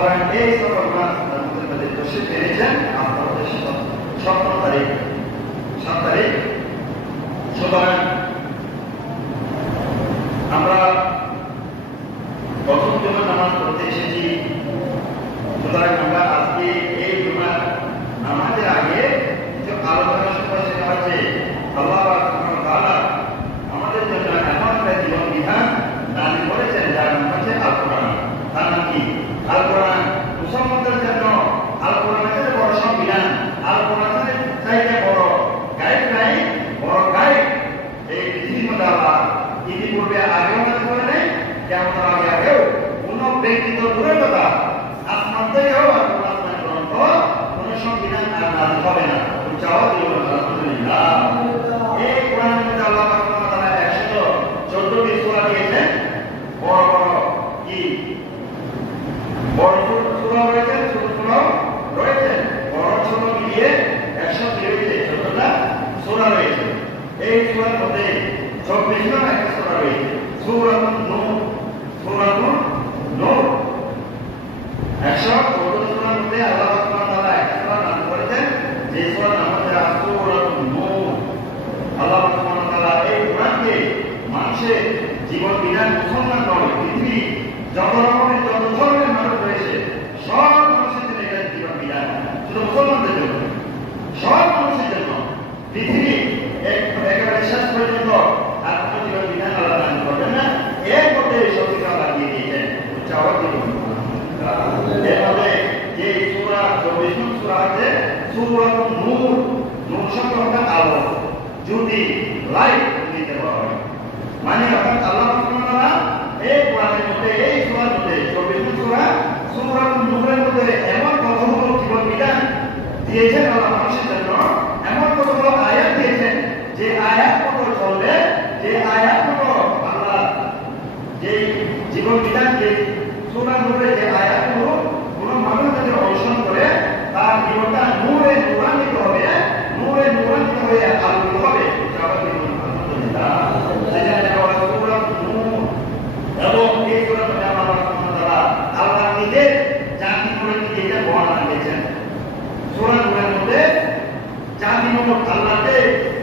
সুতরাং এই সকল মাস আমাদের মধ্যে তশরিফ এনেছেন আপনার 17 তারিখ 7 তারিখ। সুতরাং আমরা প্রথম জুমার নামাজ পড়তে এসেছি। সুতরাং আমরা আজকে এই জুমার নামাজের আগে কিছু আলোচনা সময় সেটা হচ্ছে আল্লাহ তাআলা আমাদের জন্য এমন একটা জীবন বিধান দান করেছেন যার নাম হচ্ছে আল কোরআন। তার নাম কি? আল কোরআন। মুসলমানদের জন্য আল কোরআনের বড় সংবিধান, আল কোরআনের চাইতে বড় গাইড নাই, বড় গাইড এই পৃথিবীর মধ্যে আল্লাহ ইতিপূর্বে আগেও নাম করে নেই, কেমন আগেও কোন ব্যক্তিত্ব দূরের কথা আসমান থেকেও আসমান গ্রন্থ কোন সংবিধান আর নাযিল হবে না। আলহামদুলিল্লাহ। এই কোরআনের মধ্যে আল্লাহ তাআলা 114টি সূরা দিয়েছেন। বড় বড় কি বড় সূরা রয়েছে, ছোট সূরা রয়েছে। বড় ছোট মিলিয়ে 114টা সূরা রয়েছে। এই সূরার মধ্যে 24 টা একটা সূরা রয়েছে, সূরাতুন নূর। সূরাতুন নূর 114 সূরার মধ্যে আল্লাহ তাআলা একটা সূরা নাম করেছেন, যে সূরার নাম হচ্ছে সূরাতুন নূর। আল্লাহ তাআলা এই কোরআনকে মানুষের জীবন বিধান, মুসলমান নয়, পৃথিবী যত রকমের যত ধরনের মানুষ রয়েছে সব মানুষের জন্য এটা জীবন বিধান, শুধু মুসলমানদের জন্য, সব মানুষের জন্য। পৃথিবী একেবারে শেষ পর্যন্ত আর কোনো জীবন বিধান আল্লাহ দান করবেন না। এর মধ্যে সত্যিটা আল্লাহ দিয়ে দিয়েছেন। এর মধ্যে যে সূরা 24 নং সূরা আছে সূরাতুন নূর। নূর শব্দ হচ্ছে আলো, জ্যোতি, লাইট দিতে হয়। মানে অর্থাৎ আল্লাহ সুবহানাহু ওয়া তাআলা এই কোরআনের মধ্যে, এই সূরার মধ্যে 24 নং সূরা সূরাতুন নূরের মধ্যে এমন কতগুলো জীবন বিধান দিয়েছেন আল্লাহ মানুষের জন্য, এমন কতগুলো আয়াত দিয়েছেন যে আয়াত মতো চলবে, যে আয়াত মতো আল্লাহ যে জীবন বিধান, যে সূরা নূরে যে আয়াতগুলো কোনো মানুষ যদি অনুসরণ করে তার জীবনটা নূরে নূরান্বিত হবে, নূরে নূরান্বিত হয়ে আলোকিত হবে। এবং এই সূরার মধ্যে আল্লাহ তাআলা আল্লাহ নিজে জাতি করে নিজেকে বর্ণনা দিয়েছেন। সূরা নূরের মধ্যে জাতি নূর, আল্লাহকে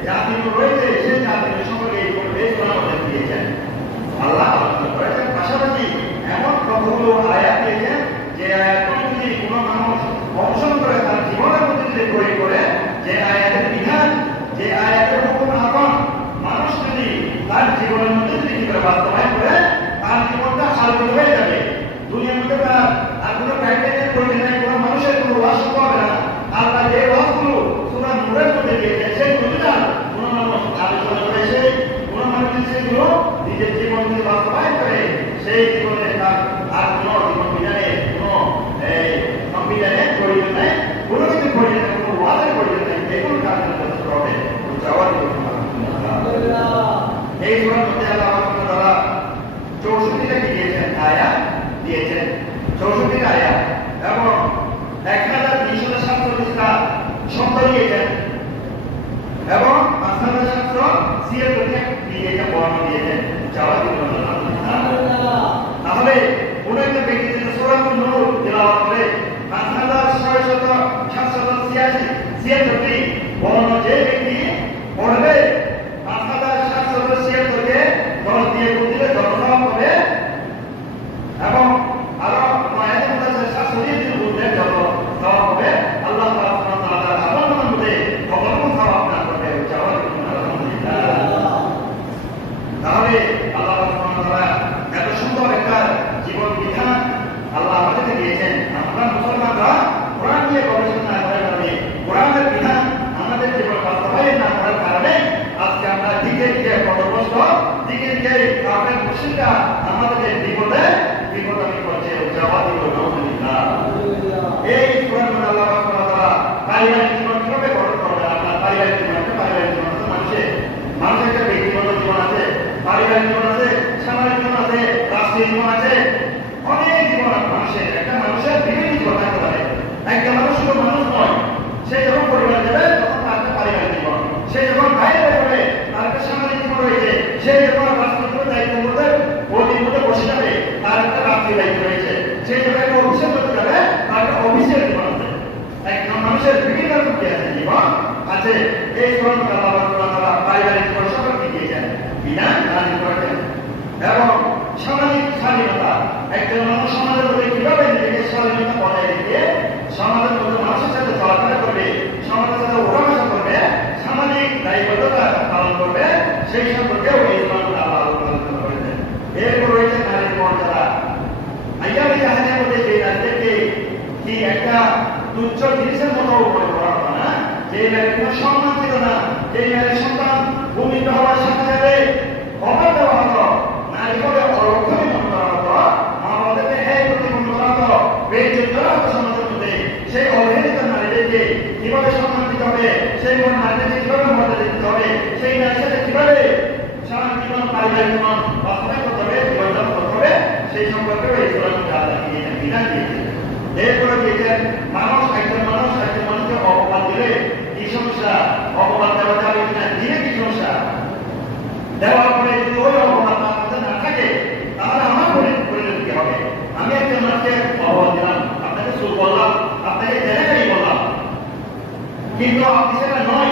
জাতি নূর রয়েছে, সেই জাতি নূর সম্পর্কে এই সূরার মধ্যে দিয়েছেন আল্লাহ আলোচনা করেছেন। পাশাপাশি এমন কতগুলো আয়াত দিয়েছেন যে আয়াতগুলো যদি কোনো মানুষ অনুসরণ করে তার জীবনের মধ্যে যদি প্রয়োগ করে, যে আয়াতের বিধান, যে আয়াতের হুকুম আপন মানুষ যদি তার জীবনের মধ্যে যদি কি করে বাস্তবায়ন করে, তার জীবনটা আলোকিত হয়ে যাবে। দুনিয়ার মধ্যে তার আর কোনো গাইডলাইনের প্রয়োজন নেই, কোনো মানুষের কোনো ওয়াজ হবে না। আল্লাহ যে ওয়াজগুলো সূরা নূরের মধ্যে দিয়েছেন সেগুলো যদি কোনো মানুষ আলোচনা করে, কোনো মানুষ সেগুলো নিজের জীবন যদি বাস্তবায়ন করে, সেই জীবনে তার আর কোনো জীবন বিধানে কোনো সংবিধানের প্রয়োজন নেই, কোনো কিছু প্রয়োজন নেই, কোনো ওয়াজের প্রয়োজন নেই। এগুলো কাজ করতে হবে। এই সূরার মধ্যে আল্লাহ তাআলা 64টা দিয়েছেন, আয়াত দিয়েছেন, 64টা আয়াত এবং 1247টা শব্দ দিয়েছেন এবং 5776টা দিয়েছেন, বর্ণনা দিয়েছেন। তাহলে কোন একটা ব্যক্তি যদি সূরাতুন নূর তেলাওয়াত করে 5776টি বর্ণনা যে ব্যক্তি পড়বে 5776কে 10 দিয়ে গুণ দিলে 10 হবে এবং আরো আয়াতের মধ্যে 720 দিয়ে গুণ দিলে 10 হবে। আল্লাহ তাআলা আপনার মধ্যে কখনো সওয়াব দান করবে। তাহলে আল্লাহ তাআলা এত সুন্দর একটা জীবন বিধান আল্লাহ আমাদেরকে দিয়েছেন। আমরা মুসলমানরা কোরআন নিয়ে গবেষণা না করার কারণে, কোরআনের বিধান আমাদের জীবনে বাস্তবায়ন না করার কারণে আজকে আমরা দিকে দিকে পথভ্রষ্ট, দিকে দিকে কাফের মুশরিকরা আমাদের বিপদে বিপদামি করছে। এই কোরআন আল্লাহ তাআলা পারিবারিক জীবন কিভাবে গঠন করবে, আপনার পারিবারিক জীবন, পারিবারিক জীবন মানুষের একটা ব্যক্তিগত জীবন আছে, পারিবারিক জীবন আছে, সামাজিক জীবন আছে, রাষ্ট্রীয় জীবন আছে, অনেক জীবন মানুষের। একটা মানুষের বিভিন্ন জীবন থাকতে পারে। একটা মানুষ শুধু মানুষ নয়, সে যখন পরিবার দেবে তখন তার একটা পারিবারিক জীবন, সে যখন বাইরে বেরোবে তার একটা সামাজিক জীবন রয়েছে, সে যখন রাষ্ট্রীয় দায়িত্ব করবে ওর মধ্যে বসে যাবে তার একটা রাষ্ট্রীয় দায়িত্ব রয়েছে, সে যখন একটা অফিসের করতে যাবে মানুষের বিভিন্ন রকম কি আছে, জীবন আছে। এই জীবন তারা পারিবারিক জীবন সকলকে দিয়েছেন, বিনা নারী করেছেন। এবং সামাজিক স্বাধীনতা, একজন মানুষ সমাজের মধ্যে কিভাবে নিজেকে স্বাধীনতা বজায় রেখে সমাজের মধ্যে মানুষের সাথে চলাফেরা করবে, সমাজের সাথে ওঠাবসা করবে, সামাজিক দায়বদ্ধতা পালন করবে, সেই সম্পর্কেও এই জীবনটা আলোচনা করেছেন। এরপর রয়েছে নারীর মর্যাদা। আইয়াবি জাহাজের মধ্যে যে নারীদেরকে কি একটা তুচ্ছ জিনিসের মতো মনে করা হতো না, যে নারীর কোনো সম্মান ছিল না, যে নারীর সন্তান ভূমিকা হওয়ার সাথে সাথে খবর দেওয়া হতো, নারী করে অরক্ষণী মনে করা হতো, মা বাবাদেরকে হ্যাঁ প্রতিবন্ধ করা হতো, বেইজ্জত করা হতো সমাজের মধ্যে। সেই অবহেলিত নারীদেরকে কিভাবে সম্মান দিতে হবে, সেই নারীদেরকে কিভাবে মর্যাদা দিতে হবে, সেই নারীর সাথে কিভাবে সারা জীবন পারিবারিক জীবন বাস্তবায়ন করতে হবে, জীবনযাপন করতে হবে, সেই সম্পর্কেও এই কোরআন আল্লাহ দিয়েছেন, বিধান দিয়েছেন। এরপরে দিয়েছেন একজন মানুষকে অপবাদ দিলে কি সমস্যা, অপবাদ দেওয়া যাবে কিনা, দিলে কি সমস্যা, দেওয়ার পরে যদি ওই অপবাদ আপনাদের না থাকে তাহলে আমার পরিণতি কি হবে? আমি একজন মানুষকে অপবাদ দিলাম, আপনাকে সুর বললাম, আপনাকে জেনে বললাম, কিন্তু আপনি সেটা নয়